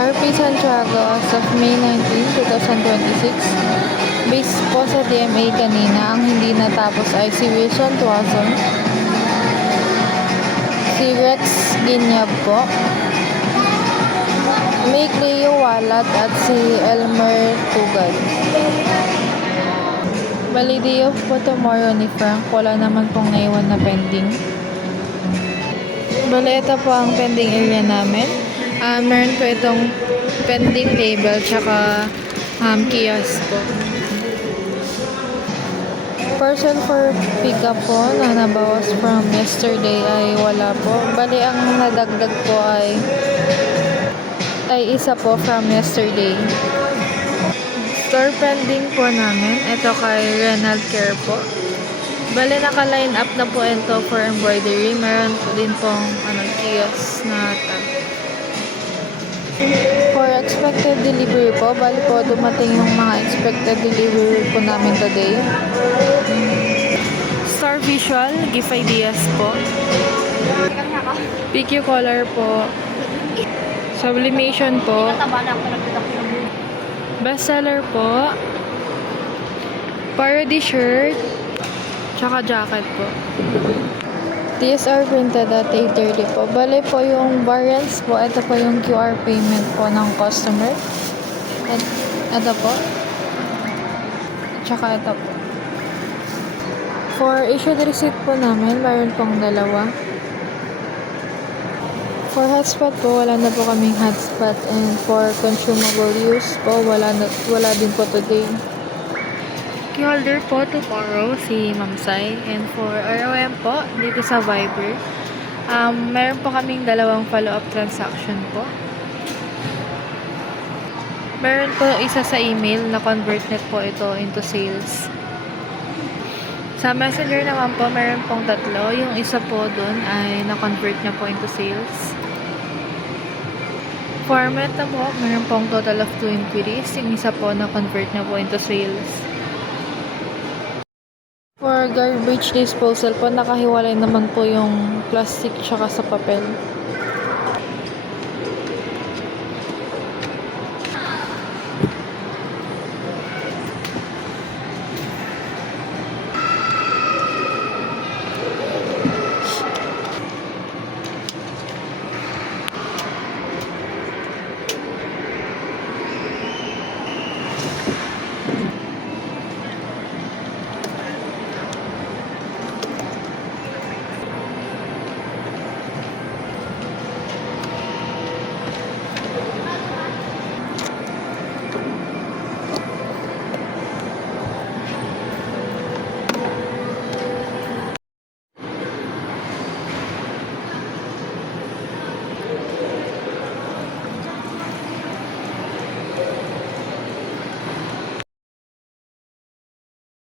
RP Santiago as of May 19, 2026. Based po sa DMA kanina, ang hindi natapos ay si Wilson Tuazon, si Rex Ginyab po, May Cleo Walat at si Elmer Tugad. Bali day off po tomorrow ni Frank. Wala naman pong naiwan na pending. Bali ito po ang pending area namin. Meron po itong pending label tsaka kiosk po. Person for pick up po na nabawas from yesterday ay wala po. Bali ang nadagdag po ay isa po from yesterday. Store pending po namin. Ito kay Renal Care po. Bali naka-line up na po ito for embroidery. Meron po din pong kiosk na tag. For expected delivery po, bali po dumating yung mga expected delivery po namin today. Star Visual, Gift Ideas po. PQ Color po. Sublimation po. Bestseller po. Parody shirt. Tsaka jacket po. TSR printed at 8:30 po. Bale po yung variants po. Ito po yung QR payment po ng customer. Ito po. Tsaka ito po. For issued receipt po namin, mayroon pong dalawa. For hotspot po, wala na po kaming hotspot. And for consumable use po, wala din po today. Key-holder po tomorrow, si Ma'am Sai. And for ROM po, dito sa Viber, meron po kaming dalawang follow-up transaction po. Meron po isa sa email na convert net po ito into sales. Sa messenger naman po, meron pong tatlo. Yung isa po dun ay na-convert na po into sales. Format na po, meron pong total of 2 inquiries. Yung isa po na-convert na po into sales. For garbage disposal po, nakahiwalay naman po yung plastic tsaka sa papel.